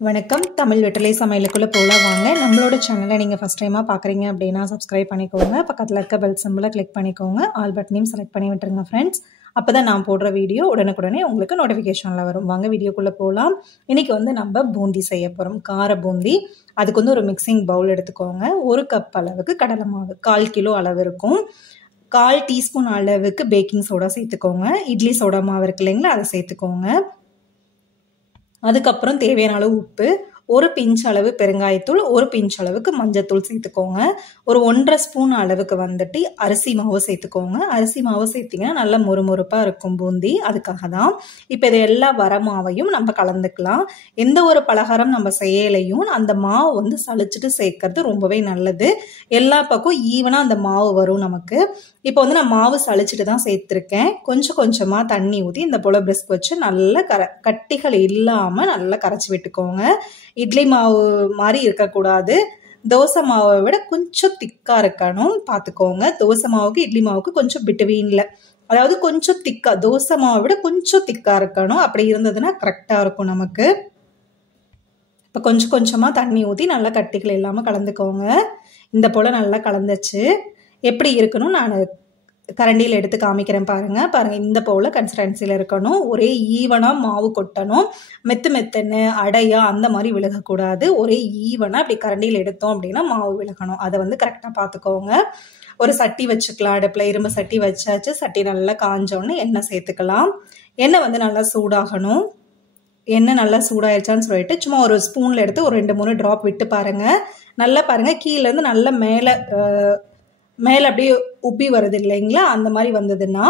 வணக்கம். தமிழ் வெற்றிலை சமையலுக்குள்ள போலாம் வாங்க. நம்மளோட சேனலை நீங்கள் ஃபஸ்ட் டைமாக பார்க்குறீங்க அப்படின்னா சப்ஸ்கிரைப் பண்ணிக்கோங்க. பக்கத்தில் இருக்க பெல் சிம்பிளை கிளிக் பண்ணிக்கோங்க. ஆல் பட்டனையும் செலக்ட் பண்ணி விட்டுருங்க ஃப்ரெண்ட்ஸ். அப்போ தான் நான் போடுற வீடியோ உடனுக்குடனே உங்களுக்கு நோட்டிஃபிகேஷனில் வரும். வாங்க வீடியோக்குள்ளே போகலாம். இன்றைக்கி நம்ம பூந்தி செய்ய போகிறோம், கார பூந்தி. அதுக்கு ஒரு மிக்சிங் பவுல் எடுத்துக்கோங்க. 1 கப் அளவுக்கு கடலை மாவு, 1/4 கிலோ அளவு இருக்கும். 1/4 டீஸ்பூன் அளவுக்கு பேக்கிங் சோடா சேர்த்துக்கோங்க. இட்லி சோடா மாவு இருக்கு இல்லைங்களா, அதை சேர்த்துக்கோங்க. அதுக்கப்புறம் தேவையான அளவு உப்பு, 1 பிஞ்ச் அளவு பெருங்காயத்தூள், 1 பிஞ்ச் அளவுக்கு மஞ்சத்தூள் சேர்த்துக்கோங்க. ஒரு 1.5 ஸ்பூன் அளவுக்கு அரிசி மாவு சேர்த்துக்கோங்க. அரிசி மாவு சேர்த்திங்கன்னா நல்லா மொறுமொறுப்பாக இருக்கும் பூந்தி, அதுக்காக தான். இப்போ இது எல்லா வர மாவையும் நம்ம கலந்துக்கலாம். எந்த ஒரு பலகாரம் நம்ம செய்யலையும் அந்த மாவு சளிச்சிட்டு சேர்க்கறது ரொம்பவே நல்லது. எல்லா பக்கம் ஈவனாக அந்த மாவு வரும் நமக்கு. இப்போ நான் மாவு சளிச்சிட்டு தான் சேர்த்துருக்கேன். கொஞ்சம் கொஞ்சமாக தண்ணி ஊற்றி இந்த போல் பிரிஸ்க் வச்சு நல்லா கட்டிகள் இல்லாமல் நல்லா கரைச்சி விட்டுக்கோங்க. இட்லி மாவு மாதிரி இருக்கக்கூடாது. தோசை மாவை விட கொஞ்சம் திக்காக இருக்கணும், பார்த்துக்கோங்க. தோசை மாவுக்கு இட்லி மாவுக்கு கொஞ்சம் பிட்வீனில், அதாவது கொஞ்சம் திக்காக, தோசை மாவை விட கொஞ்சம் திக்காக இருக்கணும். அப்படி இருந்ததுன்னா கரெக்டாக இருக்கும் நமக்கு. இப்போ கொஞ்சம் கொஞ்சமாக தண்ணி ஊற்றி நல்லா கட்டிகள் இல்லாமல் கலந்துக்கோங்க. இந்த போல் நல்லா கலந்துச்சு. எப்படி இருக்கணும் நான் கரண்டியில் எடுத்து காமிக்கிறேன் பாருங்கள். இந்த போல் கன்சிஸ்டன்சியில் இருக்கணும். ஒரே ஈவனாக மாவு கொட்டணும். மெத்துன்னு அடையா அந்த மாதிரி விலகக்கூடாது. ஒரே ஈவனாக இப்படி கரண்டியில் எடுத்தோம் அப்படின்னா மாவு விலகணும். அதை கரெக்டாக பார்த்துக்கோங்க. ஒரு சட்டி வச்சுக்கலாம். அடுப்பில் இரும்பு சட்டி வச்சாச்சு. சட்டி நல்லா காஞ்சோன்னு எண்ணெய் சேர்த்துக்கலாம். எண்ணெய் நல்லா சூடாகணும். எண்ணெய் நல்லா சூடாயிருச்சான்னு சொல்லிட்டு சும்மா ஒரு ஸ்பூனில் எடுத்து ஒரு 2-3 ட்ராப் விட்டு பாருங்கள். நல்லா பாருங்கள், கீழேருந்து நல்லா மேலே அப்படியே உப்பி வருது இல்லைங்களா, அந்த மாதிரி வந்ததுன்னா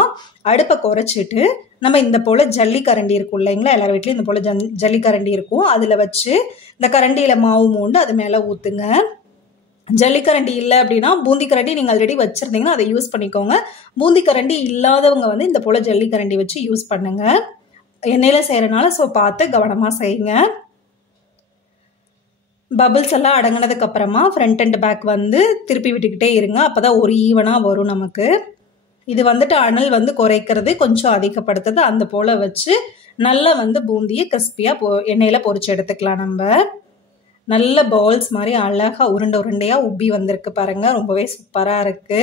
அடுப்பை குறைச்சிட்டு நம்ம இந்த போல் ஜல்லிக்கரண்டி இருக்கும் இல்லைங்களா, எல்லார் வீட்லையும் இந்த போல் ஜல்லிக்கரண்டி இருக்கும். அதில் வச்சு இந்த கரண்டியில் மாவு மூண்டு அது மேலே ஊற்றுங்க. ஜல்லிக்கரண்டி இல்லை அப்படின்னா பூந்தி கரண்டி நீங்கள் ஆல்ரெடி வச்சுருந்தீங்கன்னா அதை யூஸ் பண்ணிக்கோங்க. பூந்தி கரண்டி இல்லாதவங்க இந்த போல் ஜல்லிக்கரண்டி வச்சு யூஸ் பண்ணுங்க. எண்ணெயில் செய்கிறனால பார்த்து கவனமாக செய்யுங்க. பபிள்ஸ் எல்லாம் அடங்கினதுக்கு அப்புறமா ஃப்ரண்ட் அண்ட் பேக் திருப்பி விட்டுக்கிட்டே இருங்க. அப்போதான் ஒரு ஈவனாக வரும் நமக்கு. இது அனல் குறைக்கிறது, கொஞ்சம் அதிகப்படுத்துறது, அந்த போல் வச்சு நல்லா பூந்தியை கிறிஸ்பியாக எண்ணெயில் பொரிச்சு எடுத்துக்கலாம். நம்ம நல்ல பால்ஸ் மாதிரி அழகாக உருண்டையாக உப்பி வந்திருக்கு பாருங்க. ரொம்பவே சூப்பராக இருக்கு.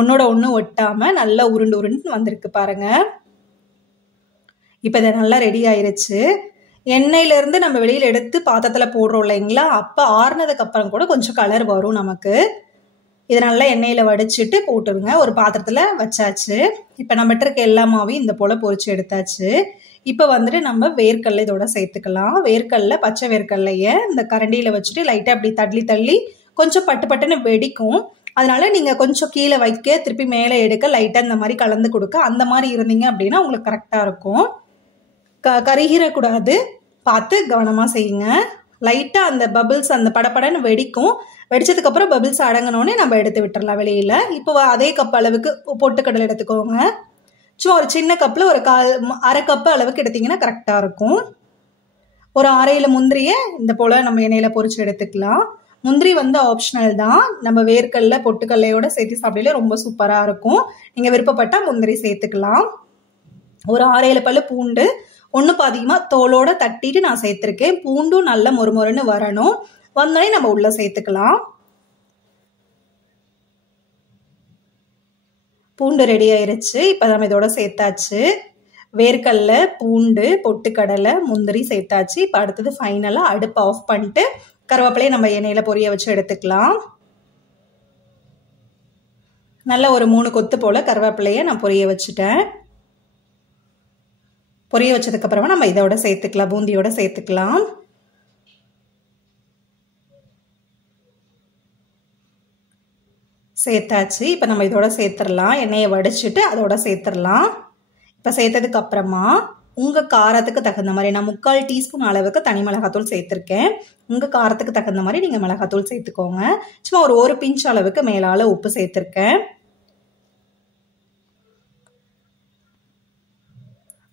ஒன்னோட ஒன்று ஒட்டாமல் நல்லா உருண்டு வந்திருக்கு பாருங்க. இப்போ இதை நல்லா ரெடி ஆயிருச்சு. எண்ணெயிலேருந்து நம்ம வெளியில் எடுத்து பாத்திரத்தில் போடுறோம் இல்லைங்களா, அப்போ ஆறுனதுக்கு அப்புறம் கூட கொஞ்சம் கலர் வரும் நமக்கு. இதை நல்லா எண்ணெயில் வடிச்சிட்டு போட்டுருங்க. ஒரு பாத்திரத்தில் வச்சாச்சு. இப்போ நம்மகிட்ட இருக்க எல்லா மாவையும் இந்த போல் பொரிச்சு எடுத்தாச்சு. இப்போ நம்ம வேர்க்கடலை இதோட சேர்த்துக்கலாம். வேர்க்கடலை, பச்சை வேர்க்கடலையை இந்த கரண்டியில் வச்சுட்டு லைட்டாக அப்படி தள்ளி கொஞ்சம் பட்டுன்னு வெடிக்கும். அதனால நீங்கள் கொஞ்சம் கீழே வைக்க, திருப்பி மேலே எடுக்க, லைட்டாக இந்த மாதிரி கலந்து கொடுக்க, அந்த மாதிரி இருந்தீங்க அப்படின்னா உங்களுக்கு கரெக்டாக இருக்கும். கருகிடக்கூடாது, பார்த்து கவனமாக செய்யுங்க. லைட்டாக அந்த பபிள்ஸ் அந்த படப்படன்னு வெடிக்கும். வெடிச்சதுக்கப்புறம் பபிள்ஸ் அடங்கினோடனே நம்ம எடுத்து விட்டுறலாம் வெளியில். இப்போ அதே கப் அளவுக்கு பொட்டுக்கடலை எடுத்துக்கோங்க. சும்மா ஒரு சின்ன கப்பில் ஒரு அரை கப்பு அளவுக்கு எடுத்திங்கன்னா கரெக்டாக இருக்கும். ஒரு அரையில் முந்திரியை இந்த போல் நம்ம எண்ணெயில் பொரிச்சு எடுத்துக்கலாம். முந்திரி ஆப்ஷனல் தான். நம்ம வேர்க்கடலை பொட்டுக்கடலையோட சேர்த்து சாப்பிடல ரொம்ப சூப்பராக இருக்கும். நீங்கள் விருப்பப்பட்டால் முந்திரி சேர்த்துக்கலாம். ஒரு 6-7 பல்லு பூண்டு, ஒன்று பாதிகமாக தோலோட தட்டிட்டு நான் சேர்த்துருக்கேன். பூண்டும் நல்ல மொறுமொறுன்னு வரணும். வந்தோடனே நம்ம உள்ள சேர்த்துக்கலாம். பூண்டு ரெடி ஆயிருச்சு. இப்போ நம்ம இதோட சேர்த்தாச்சு. வேர்க்கடலை, பூண்டு, பொட்டுக்கடலை, முந்திரி சேர்த்தாச்சு. இப்போ அடுத்தது ஃபைனலாக அடுப்பு ஆஃப் பண்ணிட்டு கருவேப்பிலையை நம்ம எண்ணெயில் பொரிய வச்சு எடுத்துக்கலாம். நல்லா ஒரு 3 கொத்து போல் கருவேப்பிலையை நான் பொரிய வச்சுட்டேன். பொரிய வச்சதுக்கு அப்புறமா நம்ம இதோட சேர்த்துக்கலாம், பூந்தியோட சேர்த்துக்கலாம். சேர்த்தாச்சு. இப்போ நம்ம இதோட சேர்த்துடலாம். எண்ணெயை வடிச்சிட்டு அதோட சேர்த்துடலாம். இப்போ சேர்த்ததுக்கு அப்புறமா உங்கள் காரத்துக்கு தகுந்த மாதிரி நான் 3/4 டீஸ்பூன் அளவுக்கு தனி மிளகாத்தூள் சேர்த்துருக்கேன். உங்கள் காரத்துக்கு தகுந்த மாதிரி நீங்கள் மிளகாத்தூள் சேர்த்துக்கோங்க. சும்மா ஒரு 1 பிஞ்ச் அளவுக்கு மேலால் உப்பு சேர்த்துருக்கேன்.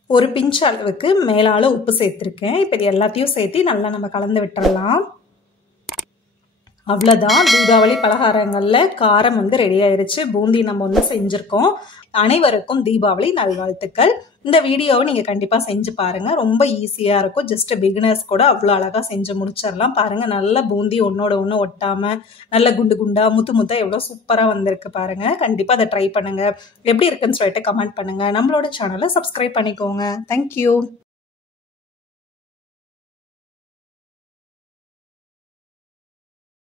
1 பிஞ்ச் அளவுக்கு மேலால் உப்பு சேர்த்துருக்கேன். இப்போ இது எல்லாத்தையும் சேர்த்து நல்லா நம்ம கலந்து விட்டுறலாம். அவ்வளோதான், தீபாவளி பலகாரங்களில் காரம் ரெடி ஆயிருச்சு. பூந்தி நம்ம செஞ்சுருக்கோம். அனைவருக்கும் தீபாவளி நல்வாழ்த்துக்கள். இந்த வீடியோவை நீங்கள் கண்டிப்பாக செஞ்சு பாருங்கள். ரொம்ப ஈஸியாக இருக்கும். ஜஸ்ட் பிகினர்ஸ் கூட அவ்வளோ அழகாக செஞ்சு முடிச்சிடலாம். பாருங்கள், நல்ல பூந்தி ஒன்றோட ஒன்று ஒட்டாமல் நல்ல குண்டு குண்டா முத்து முத்தா எவ்வளோ சூப்பராக வந்திருக்கு பாருங்கள். கண்டிப்பாக அதை ட்ரை பண்ணுங்கள். எப்படி இருக்குன்னு சொல்லிட்டு கமெண்ட் பண்ணுங்கள். நம்மளோட சேனலை சப்ஸ்கிரைப் பண்ணிக்கோங்க. தேங்க்யூ.